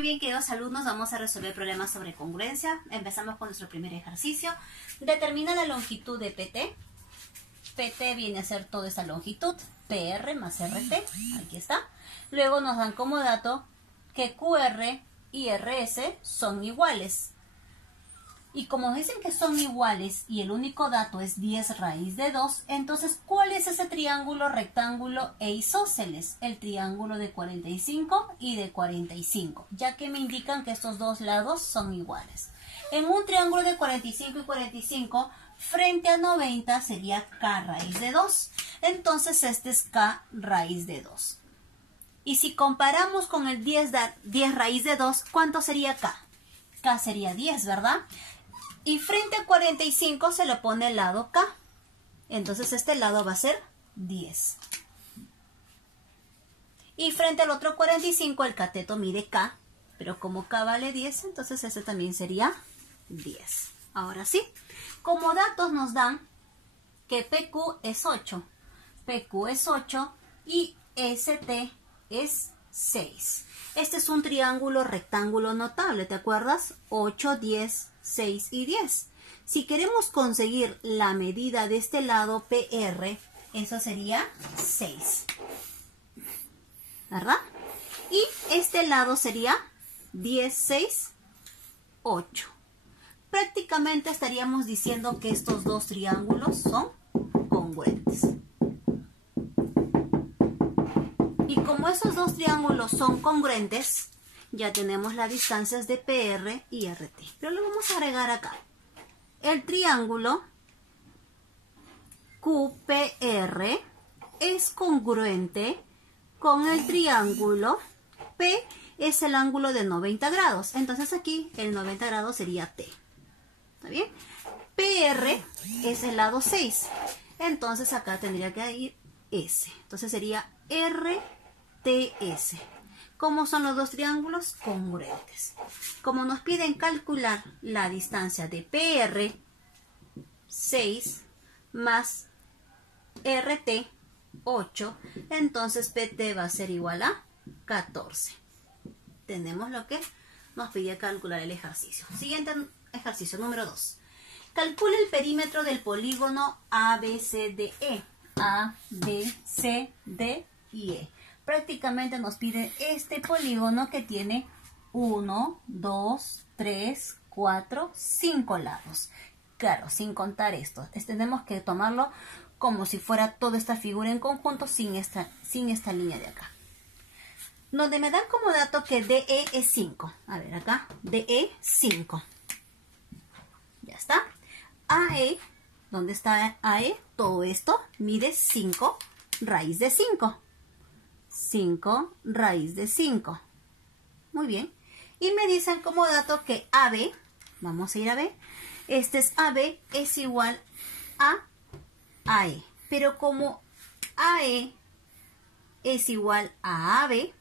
Muy bien, queridos alumnos, vamos a resolver problemas sobre congruencia. Empezamos con nuestro primer ejercicio. Determina la longitud de PT. PT viene a ser toda esta longitud, PR más RT, aquí está. Luego nos dan como dato que QR y RS son iguales. Y como dicen que son iguales y el único dato es 10 raíz de 2, entonces, ¿cuál es ese triángulo, rectángulo e isósceles? El triángulo de 45 y de 45, ya que me indican que estos dos lados son iguales. En un triángulo de 45 y 45, frente a 90 sería K raíz de 2. Entonces, este es K raíz de 2. Y si comparamos con el 10 raíz de 2, ¿cuánto sería K? K sería 10, ¿verdad? Y frente a 45 se le pone el lado K. Entonces este lado va a ser 10. Y frente al otro 45 el cateto mide K. Pero como K vale 10, entonces este también sería 10. Ahora sí, como datos nos dan que PQ es 8. PQ es 8 y ST es 6. Este es un triángulo rectángulo notable, ¿te acuerdas? 8, 10, 6 y 10. Si queremos conseguir la medida de este lado PR, eso sería 6. ¿Verdad? Y este lado sería 10, 6, 8. Prácticamente estaríamos diciendo que estos dos triángulos son congruentes. Y como esos dos triángulos son congruentes, ya tenemos las distancias de PR y RT. Pero lo vamos a agregar acá. El triángulo QPR es congruente con el triángulo P, es el ángulo de 90 grados. Entonces aquí el 90 grados sería T. ¿Está bien? PR es el lado 6. Entonces acá tendría que ir S. Entonces sería RTS. ¿Cómo son los dos triángulos? Congruentes. Como nos piden calcular la distancia de PR, 6, más RT, 8, entonces PT va a ser igual a 14. Tenemos lo que nos pide calcular el ejercicio. Siguiente ejercicio, número 2. Calcula el perímetro del polígono ABCDE. A, B, C, D y E. Prácticamente nos pide este polígono que tiene 1, 2, 3, 4, 5 lados. Claro, sin contar esto. Tenemos que tomarlo como si fuera toda esta figura en conjunto sin esta línea de acá. Donde me dan como dato que DE es 5. A ver acá, DE 5. Ya está. AE, ¿dónde está AE? Todo esto mide 5 raíz de 5. 5 raíz de 5. Muy bien. Y me dicen como dato que AB, vamos a ir a B, este es AB es igual a AE. Pero como AE es igual a AB,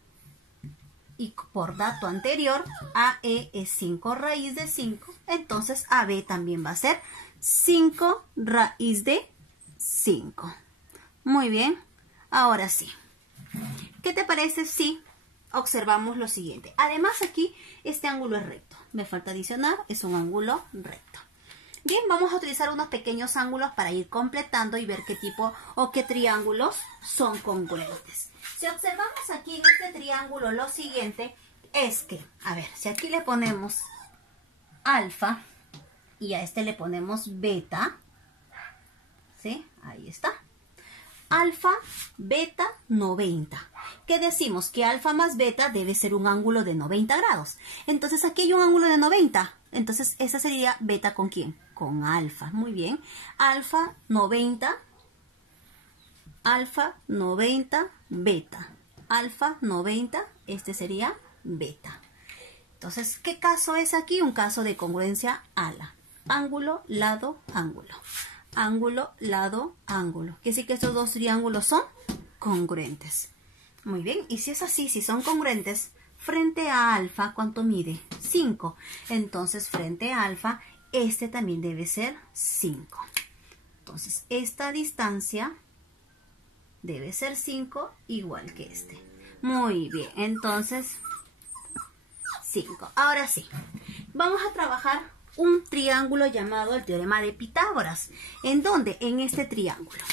y por dato anterior, AE es 5 raíz de 5, entonces AB también va a ser 5 raíz de 5. Muy bien. Ahora sí. ¿Qué te parece si observamos lo siguiente? Además aquí este ángulo es recto. Me falta adicionar, es un ángulo recto. Bien, vamos a utilizar unos pequeños ángulos para ir completando y ver qué tipo o qué triángulos son congruentes. Si observamos aquí en este triángulo lo siguiente es que, a ver, si aquí le ponemos alfa y a este le ponemos beta, ¿sí? Ahí está. Alfa, beta, 90. ¿Qué decimos? Que alfa más beta debe ser un ángulo de 90 grados. Entonces aquí hay un ángulo de 90. Entonces esa sería beta ¿con quién? Con alfa. Muy bien. Alfa, 90. Alfa, 90, beta. Alfa, 90. Este sería beta. Entonces, ¿qué caso es aquí? Un caso de congruencia ala. Ángulo, lado, ángulo. Ángulo, lado, ángulo. Quiere decir que estos dos triángulos son congruentes. Muy bien. Y si es así, si son congruentes, frente a alfa, ¿cuánto mide? 5. Entonces, frente a alfa, este también debe ser 5. Entonces, esta distancia debe ser 5 igual que este. Muy bien. Entonces, 5. Ahora sí, vamos a trabajar un triángulo llamado el teorema de Pitágoras. ¿En dónde? En este triángulo.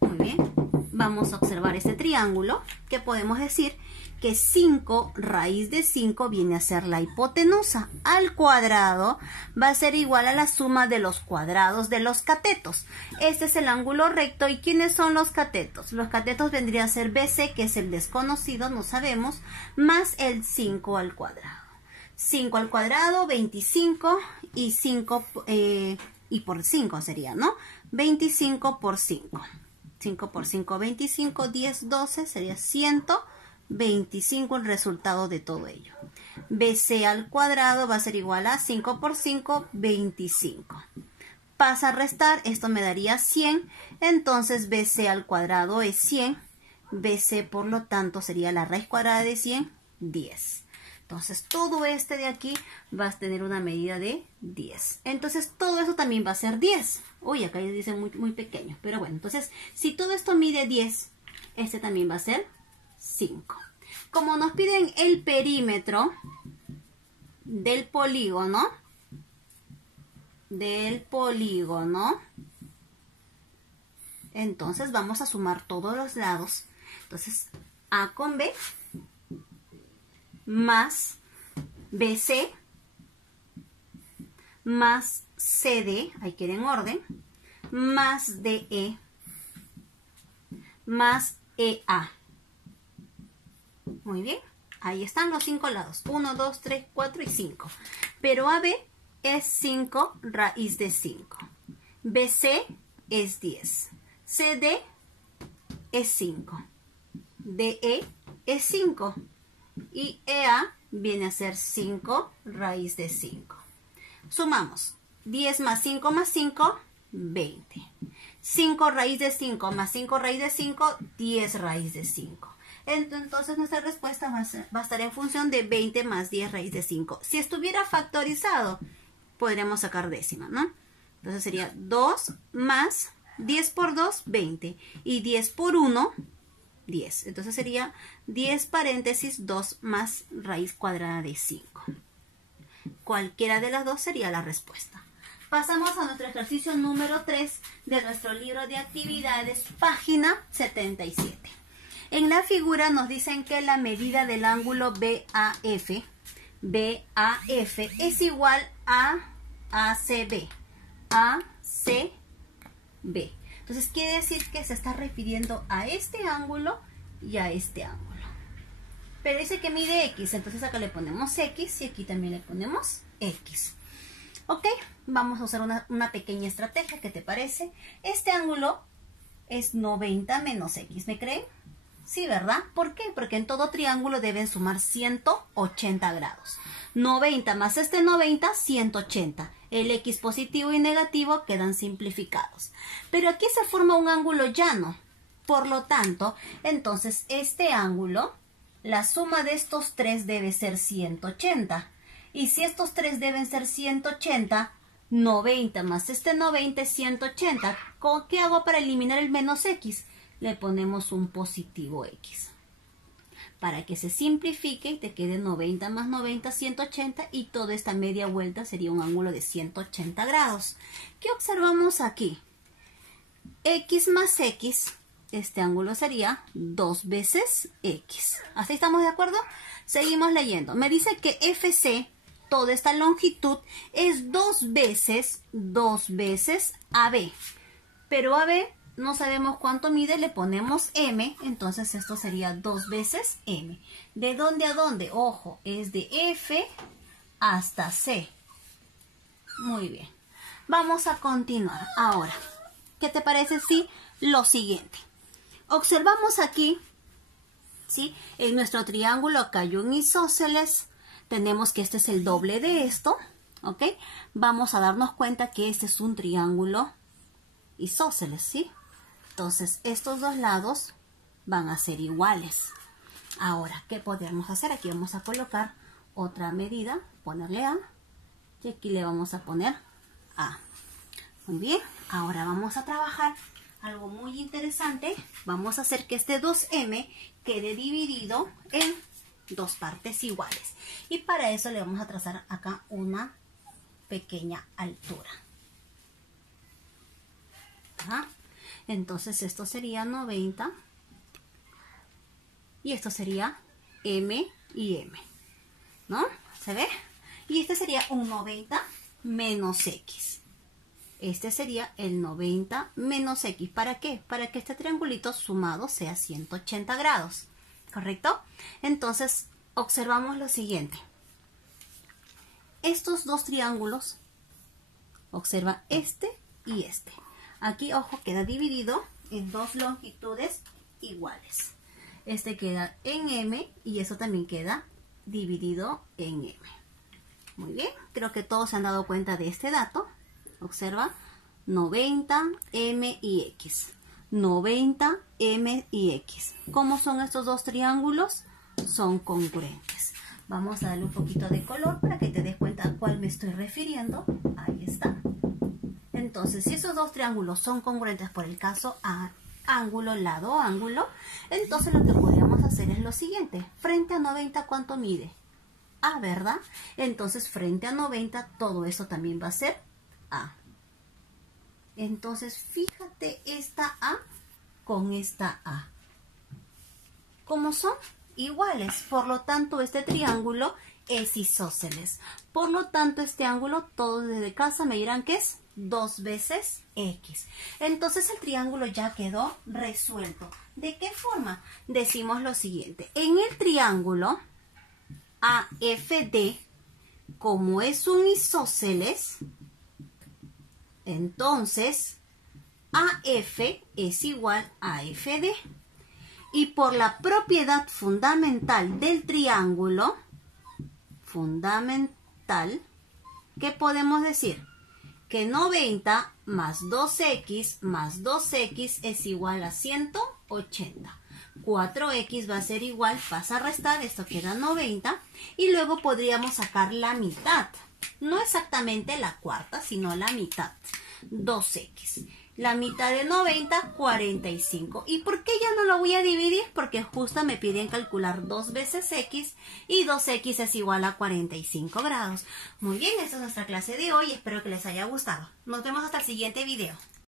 Muy bien. Vamos a observar este triángulo, que podemos decir que 5 raíz de 5 viene a ser la hipotenusa. Al cuadrado va a ser igual a la suma de los cuadrados de los catetos. Este es el ángulo recto. ¿Y quiénes son los catetos? Los catetos vendrían a ser BC, que es el desconocido, no sabemos, más el 5 al cuadrado. 5 al cuadrado, 25, y 5, y por 5 sería, ¿no? 25 por 5. 5 por 5, 25, 10, 12, sería 125 el resultado de todo ello. BC al cuadrado va a ser igual a 5 por 5, 25. Pasa a restar, esto me daría 100, entonces BC al cuadrado es 100. BC, por lo tanto, sería la raíz cuadrada de 100, 10. Entonces, todo este de aquí va a tener una medida de 10. Entonces, todo eso también va a ser 10. Uy, acá dice muy pequeño. Pero bueno, entonces, si todo esto mide 10, este también va a ser 5. Como nos piden el perímetro del polígono, entonces vamos a sumar todos los lados. Entonces, A con B más BC más CD, hay que ir en orden, más DE más EA. Muy bien, ahí están los 5 lados, 1, 2, 3, 4 y 5. Pero AB es 5 raíz de 5. BC es 10. CD es 5. DE es 5. Y EA viene a ser 5 raíz de 5. Sumamos 10 más 5 más 5, 20. 5 raíz de 5 más 5 raíz de 5, 10 raíz de 5. Entonces nuestra respuesta va a estar en función de 20 más 10 raíz de 5. Si estuviera factorizado, podríamos sacar décima, ¿no? Entonces sería 2 más 10 por 2, 20. Y 10 por 1, 10. Entonces sería 10 paréntesis 2 más raíz cuadrada de 5. Cualquiera de las dos sería la respuesta. Pasamos a nuestro ejercicio número 3 de nuestro libro de actividades, página 77. En la figura nos dicen que la medida del ángulo BAF es igual a ACB. Entonces quiere decir que se está refiriendo a este ángulo y a este ángulo. Pero dice que mide X, entonces acá le ponemos X y aquí también le ponemos X. Ok, vamos a usar una pequeña estrategia, ¿qué te parece? Este ángulo es 90 menos X, ¿me creen? Sí, ¿verdad? ¿Por qué? Porque en todo triángulo deben sumar 180 grados. 90 más este 90, 180. El X positivo y negativo quedan simplificados. Pero aquí se forma un ángulo llano. Por lo tanto, entonces este ángulo, la suma de estos tres debe ser 180. Y si estos tres deben ser 180, 90 más este 90 es 180. ¿Qué hago para eliminar el menos X? Le ponemos un positivo X. Para que se simplifique y te quede 90 más 90, 180, y toda esta media vuelta sería un ángulo de 180 grados. ¿Qué observamos aquí? X más X, este ángulo sería 2 veces X. ¿Así estamos de acuerdo? Seguimos leyendo. Me dice que FC, toda esta longitud, es 2 veces AB. Pero AB no sabemos cuánto mide, le ponemos M, entonces esto sería 2 veces M. ¿De dónde a dónde? Ojo, es de F hasta C. Muy bien. Vamos a continuar. Ahora, ¿qué te parece si lo siguiente? Observamos aquí, ¿sí? En nuestro triángulo acá hay un isósceles. Tenemos que este es el doble de esto, ¿ok? Vamos a darnos cuenta que este es un triángulo isósceles, ¿sí? Entonces, estos dos lados van a ser iguales. Ahora, ¿qué podemos hacer? Aquí vamos a colocar otra medida, ponerle A, y aquí le vamos a poner A. Muy bien, ahora vamos a trabajar algo muy interesante. Vamos a hacer que este 2M quede dividido en dos partes iguales. Y para eso le vamos a trazar acá una pequeña altura. ¿Ah? Entonces esto sería 90 y esto sería M y M, ¿no? ¿Se ve? Y este sería un 90 menos X. Este sería el 90 menos X. ¿Para qué? Para que este triangulito sumado sea 180 grados. ¿Correcto? Entonces, observamos lo siguiente. Estos dos triángulos, observa este y este. Aquí, ojo, queda dividido en dos longitudes iguales. Este queda en M y eso también queda dividido en M. Muy bien, creo que todos se han dado cuenta de este dato. Observa, 90, M y X. 90, M y X. ¿Cómo son estos dos triángulos? Son congruentes. Vamos a darle un poquito de color para que te des cuenta a cuál me estoy refiriendo. Ahí está. Entonces, si esos dos triángulos son congruentes por el caso A, ángulo, lado, ángulo, entonces lo que podríamos hacer es lo siguiente. Frente a 90, ¿cuánto mide? A, ¿verdad? Entonces, frente a 90, todo eso también va a ser A. Entonces, fíjate esta A con esta A. ¿Cómo son? Iguales. Por lo tanto, este triángulo es isósceles. Por lo tanto, este ángulo, todos desde casa me dirán que es 2 veces X. Entonces, el triángulo ya quedó resuelto. ¿De qué forma? Decimos lo siguiente. En el triángulo AFD, como es un isósceles, entonces AF es igual a AFD. Y por la propiedad fundamental del triángulo, ¿qué podemos decir? Que 90 más 2X más 2X es igual a 180. 4X va a ser igual, pasa a restar, esto queda 90. Y luego podríamos sacar la mitad. No exactamente la cuarta, sino la mitad. 2X. La mitad de 90, 45. ¿Y por qué ya no lo voy a dividir? Porque justo me piden calcular 2 veces X y 2X es igual a 45 grados. Muy bien, esta es nuestra clase de hoy. Espero que les haya gustado. Nos vemos hasta el siguiente video.